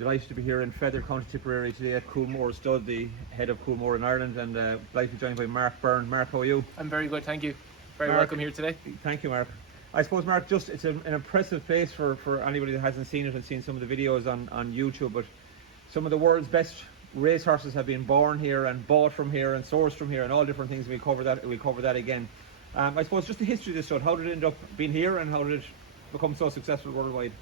Delighted to be here in Feather, County Tipperary today at Coolmore Stud, the head of Coolmore in Ireland, and delighted to be joined by Mark Byrne. Mark, how are you? I'm very good, thank you. Very Mark, welcome here today. Thank you, Mark. I suppose, Mark, it's an impressive place for anybody that hasn't seen it and seen some of the videos on YouTube, but some of the world's best racehorses have been born here and bought from here and sourced from here and all different things. We'll cover that again. I suppose just the history of this stud, how did it end up being here and how did it become so successful worldwide?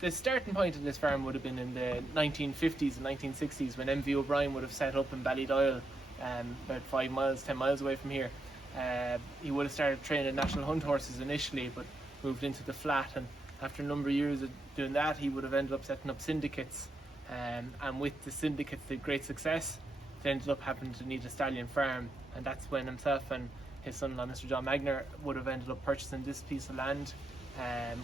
The starting point of this farm would have been in the 1950s and 1960s when MV O'Brien would have set up in Ballydoyle, about 5 miles, 10 miles away from here. He would have started training national hunt horses initially, but moved into the flat, and after a number of years of doing that, he would have ended up setting up syndicates, and with the syndicates they had great success. They ended up having to need a stallion farm, and that's when himself and his son-in-law Mr. John Magner would have ended up purchasing this piece of land.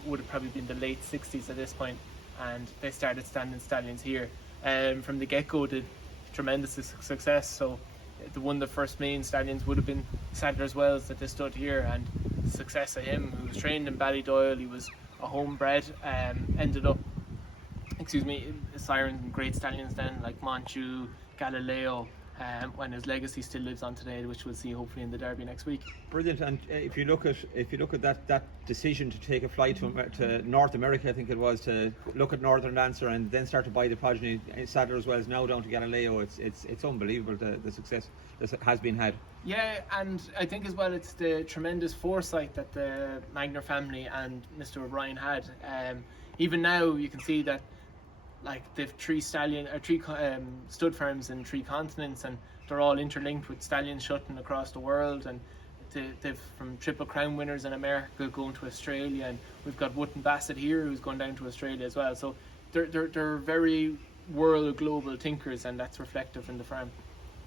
Would have probably been the late 60s at this point, and they started standing stallions here. From the get-go did tremendous success, so the first main stallions would have been Sadler's Wells that they stood here, and the success of him, who was trained in Ballydoyle, he was a homebred, ended up siring great stallions then like Monchu, Galileo, when his legacy still lives on today, which we'll see hopefully in the Derby next week. Brilliant. And if you look at that decision to take a flight to North America, I think it was, to look at Northern Dancer and then start to buy the progeny, Sadler's Wells now down to Galileo, it's unbelievable the success that has been had. Yeah, and I think as well it's the tremendous foresight that the Magner family and Mr. O'Brien had. Even now you can see that, like, they've three stud farms in 3 continents, and they're all interlinked with stallions shutting across the world, and they've from Triple Crown winners in America going to Australia, and we've got Wootton Bassett here who's going down to Australia as well. So they're very world global thinkers, and that's reflective in the farm.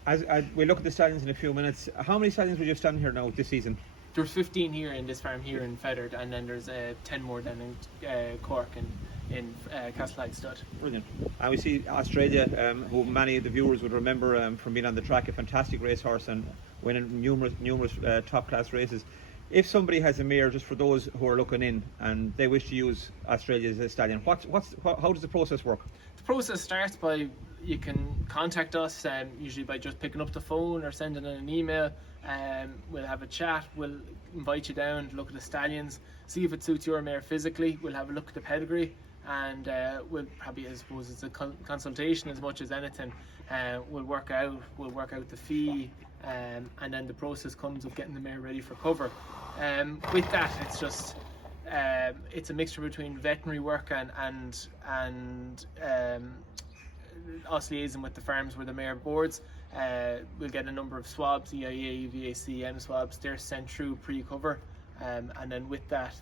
As we look at the stallions in a few minutes, how many stallions would you have standing here now this season? There's 15 here in this farm here in Feathered, and then there's 10 more than in Cork and in Castlehyde Stud. Brilliant. And we see Australia, who many of the viewers would remember from being on the track, a fantastic racehorse and winning numerous top class races. If somebody has a mare, just for those who are looking in and they wish to use Australia as a stallion, how does the process work? The process starts by, you can contact us, usually by just picking up the phone or sending in an email. We'll have a chat, we'll invite you down to look at the stallions, see if it suits your mare physically. We'll have a look at the pedigree, and we'll probably, I suppose it's a consultation as much as anything. We'll work out the fee, and then the process comes of getting the mare ready for cover. With that, it's just it's a mixture between veterinary work and us liaising with the farms where the mare boards. We'll get a number of swabs, EIA, VAC, M swabs. They're sent through pre-cover, and then with that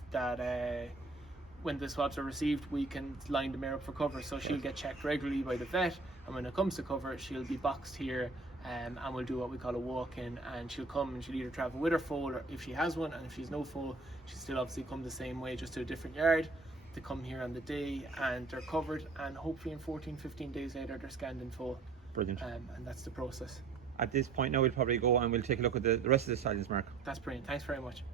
when the swabs are received, we can line the mare up for cover. So she'll get checked regularly by the vet, and when it comes to cover, she'll be boxed here, and we'll do what we call a walk-in, and she'll come and she'll either travel with her foal, or if she has one, and if she's no foal, she'll still obviously come the same way, just to a different yard. They come here on the day and they're covered, and hopefully in 14-15 days later they're scanned in full. Brilliant. And that's the process. At this point now we'll probably go and we'll take a look at the rest of the stallions, Mark. That's brilliant. Thanks very much.